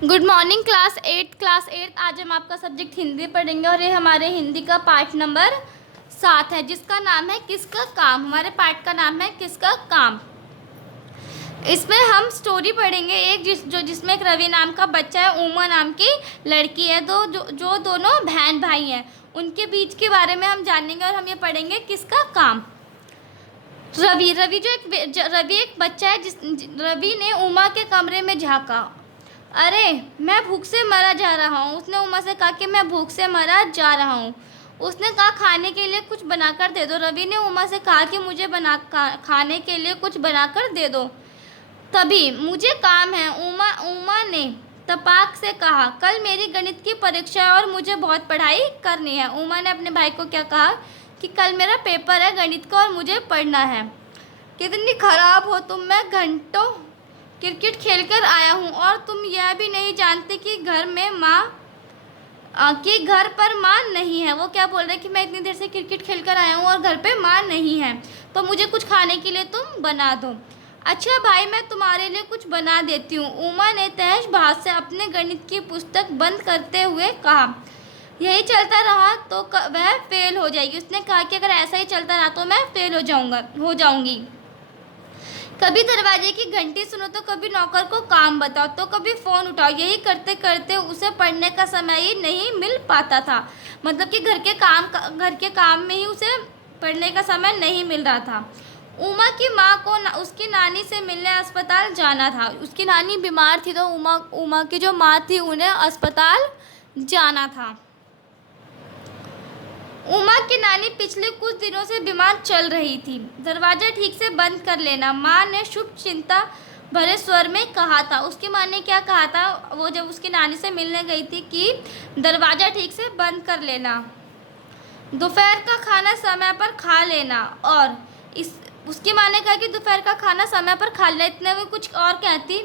Good morning class eighth. आज हम आपका सब्जेक्ट हिंदी पढ़ेंगे और ये हमारे हिंदी का पार्ट नंबर 7 है जिसका नाम है किसका काम। हमारे पार्ट का नाम है किसका काम। इसमें हम स्टोरी पढ़ेंगे एक जिसमें एक रवि नाम का बच्चा है, उमा नाम की लड़की है, जो दोनों बहन भाई हैं। उनके बीच के बारे में हम जानेंगे और हम ये पढ़ेंगे किसका काम। रवि एक बच्चा है। रवि ने उमा के कमरे में झाँका। अरे मैं भूख से मरा जा रहा हूँ। उसने उमा से कहा कि मैं भूख से मरा जा रहा हूँ। उसने कहा खाने के लिए कुछ बनाकर दे दो। रवि ने उमा से कहा कि मुझे खाने के लिए कुछ बनाकर दे दो। तभी मुझे काम है। उमा ने तपाक से कहा कल मेरी गणित की परीक्षा है और मुझे बहुत पढ़ाई करनी है। उमा ने अपने भाई को क्या कहा कि कल मेरा पेपर है गणित का और मुझे पढ़ना है। कितनी खराब हो तुम। मैं घंटों क्रिकेट खेलकर आया हूँ और तुम यह भी नहीं जानते कि घर पर माँ नहीं है। वो क्या बोल रहे कि मैं इतनी देर से क्रिकेट खेलकर आया हूँ और घर पे माँ नहीं है, तो मुझे कुछ खाने के लिए तुम बना दो। अच्छा भाई, मैं तुम्हारे लिए कुछ बना देती हूँ। उमा ने तहस भाव से अपने गणित की पुस्तक बंद करते हुए कहा। यही चलता रहा तो वह फेल हो जाएगी। उसने कहा कि अगर ऐसा ही चलता रहा तो मैं फेल हो जाऊंगी। कभी दरवाजे की घंटी सुनो तो कभी नौकर को काम बताओ तो कभी फ़ोन उठाओ। यही करते करते उसे पढ़ने का समय ही नहीं मिल पाता था। मतलब कि घर के काम में ही उसे पढ़ने का समय नहीं मिल रहा था। उमा की माँ को उसकी नानी से मिलने अस्पताल जाना था। उसकी नानी बीमार थी तो उमा की जो माँ थी उन्हें अस्पताल जाना था। उमा की नानी पिछले कुछ दिनों से बीमार चल रही थी। दरवाज़ा ठीक से बंद कर लेना, माँ ने शुभ चिंता भरे स्वर में कहा था। उसकी माँ ने क्या कहा था, वो जब उसकी नानी से मिलने गई थी कि दरवाज़ा ठीक से बंद कर लेना, दोपहर का खाना समय पर खा लेना। और उसकी माँ ने कहा कि दोपहर का खाना समय पर खा लेना। इतने में कुछ और कहती,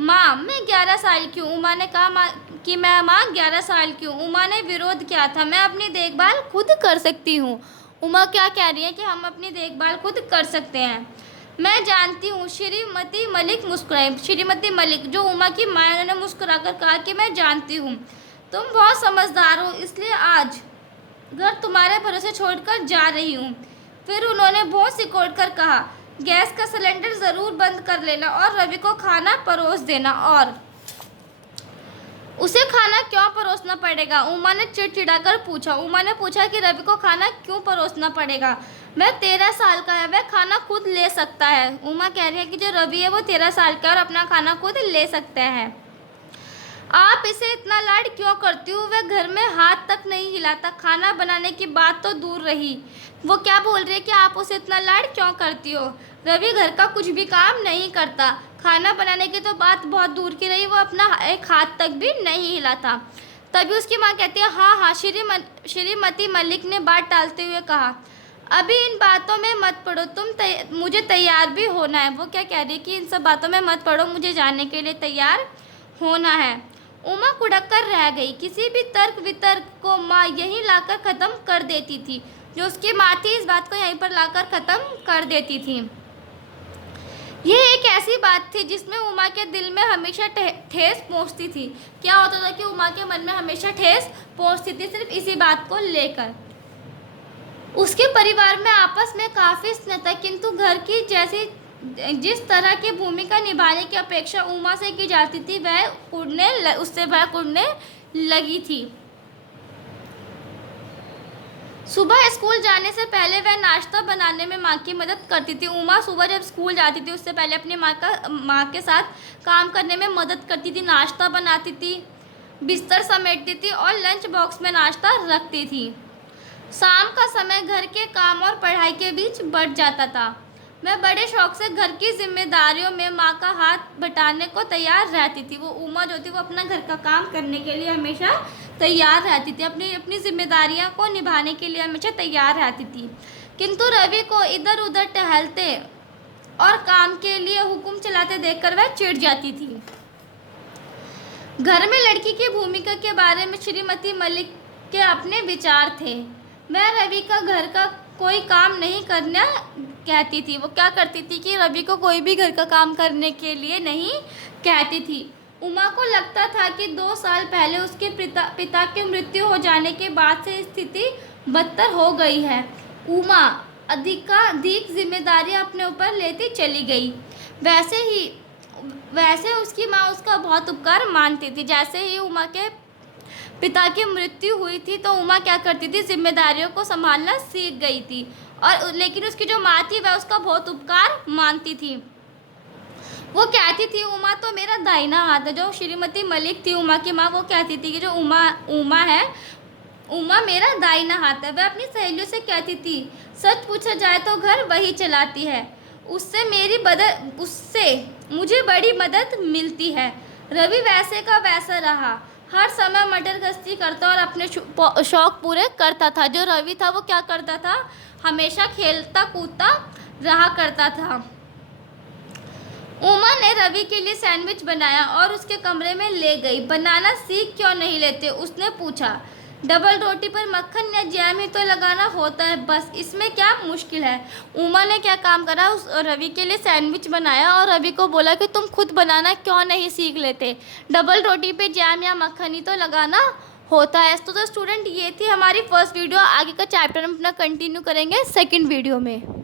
माँ मैं 11 साल की हूँ। उमा ने कहा कि मैं माँ 11 साल की हूँ। उमा ने विरोध किया था, मैं अपनी देखभाल खुद कर सकती हूँ। उमा क्या कह रही है कि हम अपनी देखभाल खुद कर सकते हैं। मैं जानती हूँ। श्रीमती मलिक मुस्कुराई। श्रीमती मलिक जो उमा की माँ है, उन्होंने मुस्कुराकर कहा कि मैं जानती हूँ तुम बहुत समझदार हो, इसलिए आज घर तुम्हारे भरोसे छोड़कर जा रही हूँ। फिर उन्होंने बहुत सिकोड़ कर कहा, गैस का सिलेंडर ज़रूर बंद कर लेना और रवि को खाना परोस देना। और उसे खाना क्यों परोसना पड़ेगा, उमा ने चिड़चिड़ाकर पूछा। उमा ने पूछा कि रवि को खाना क्यों परोसना पड़ेगा। वह 13 साल का है, वह खाना खुद ले सकता है। उमा कह रही है कि जो रवि है वो 13 साल का है और अपना खाना खुद ले सकता है। आप इसे इतना लाड क्यों करती हो। वह घर में हाथ तक नहीं हिलाता। खाना बनाने की बात तो दूर रही। वो क्या बोल रही है कि आप उसे इतना लाड क्यों करती हो। रवि घर का कुछ भी काम नहीं करता। खाना बनाने की तो बात बहुत दूर की रही, वो अपना एक हाथ तक भी नहीं हिलाता। तभी उसकी माँ कहती है, हाँ हाँ। श्रीमती मलिक ने बात टालते हुए कहा, अभी इन बातों में मत पड़ो, मुझे तैयार भी होना है। वो क्या कह रही है कि इन सब बातों में मत पड़ो, मुझे जाने के लिए तैयार होना है। उमा कुड़क कर रह गई। किसी भी तर्क वितर्क को माँ यहीं लाकर ख़त्म कर देती थी। जो उसकी माँ थी इस बात को यहीं पर लाकर ख़त्म कर देती थी। यह एक ऐसी बात थी जिसमें उमा के दिल में हमेशा ठेस पहुँचती थी। क्या होता था कि उमा के मन में हमेशा ठेस पहुँचती थी सिर्फ इसी बात को लेकर। उसके परिवार में आपस में काफ़ी स्नेह था, किंतु घर की जिस तरह की भूमिका निभाने की अपेक्षा उमा से की जाती थी उससे वह कुड़ने लगी थी। सुबह स्कूल जाने से पहले वह नाश्ता बनाने में माँ की मदद करती थी। उमा सुबह जब स्कूल जाती थी उससे पहले अपनी माँ के साथ काम करने में मदद करती थी। नाश्ता बनाती थी, बिस्तर समेटती थी और लंच बॉक्स में नाश्ता रखती थी। शाम का समय घर के काम और पढ़ाई के बीच बढ़ जाता था। मैं बड़े शौक से घर की जिम्मेदारियों में माँ का हाथ बटाने को तैयार रहती थी। वो उमा जो थी वो अपना घर का काम करने के लिए हमेशा तैयार रहती थी, अपनी जिम्मेदारियाँ को निभाने के लिए हमेशा तैयार रहती थी। किंतु रवि को इधर उधर टहलते और काम के लिए हुक्म चलाते देखकर वह चिढ़ जाती थी। घर में लड़की की भूमिका के बारे में श्रीमती मलिक के अपने विचार थे। वह रवि का घर का कोई काम नहीं करना कहती थी। वो क्या करती थी कि रवि को कोई भी घर का काम करने के लिए नहीं कहती थी। उमा को लगता था कि 2 साल पहले उसके पिता की मृत्यु हो जाने के बाद से स्थिति बदतर हो गई है। उमा अधिकाधिक जिम्मेदारी अपने ऊपर लेती चली गई। वैसे उसकी माँ उसका बहुत उपकार मानती थी। जैसे ही उमा के पिता की मृत्यु हुई थी तो उमा क्या करती थी, जिम्मेदारियों को संभालना सीख गई थी। और लेकिन उसकी जो माँ थी वह उसका बहुत उपकार मानती थी। वो कहती थी उमा तो मेरा दाहिना हाथ है। जो श्रीमती मलिक थी उमा की माँ, वो कहती थी कि जो उमा है, उमा मेरा दाहिना हाथ है। वह अपनी सहेलियों से कहती थी सच पूछा जाए तो घर वही चलाती है, उससे मुझे बड़ी मदद मिलती है। रवि वैसे का वैसा रहा, हर समय मटर गश्ती करता और अपने शौक पूरे करता था। जो रवि था वो क्या करता था, हमेशा खेलता कूदता रहा करता था। उमा ने रवि के लिए सैंडविच बनाया और उसके कमरे में ले गई। बनाना सीख क्यों नहीं लेते, उसने पूछा। डबल रोटी पर मक्खन या जैम ही तो लगाना होता है, बस इसमें क्या मुश्किल है। उमा ने क्या काम करा, उस रवि के लिए सैंडविच बनाया और रवि को बोला कि तुम खुद बनाना क्यों नहीं सीख लेते, डबल रोटी पे जैम या मक्खन ही तो लगाना होता है। तो स्टूडेंट, ये थी हमारी फर्स्ट वीडियो। आगे का चैप्टर हम अपना कंटिन्यू करेंगे सेकंड वीडियो में।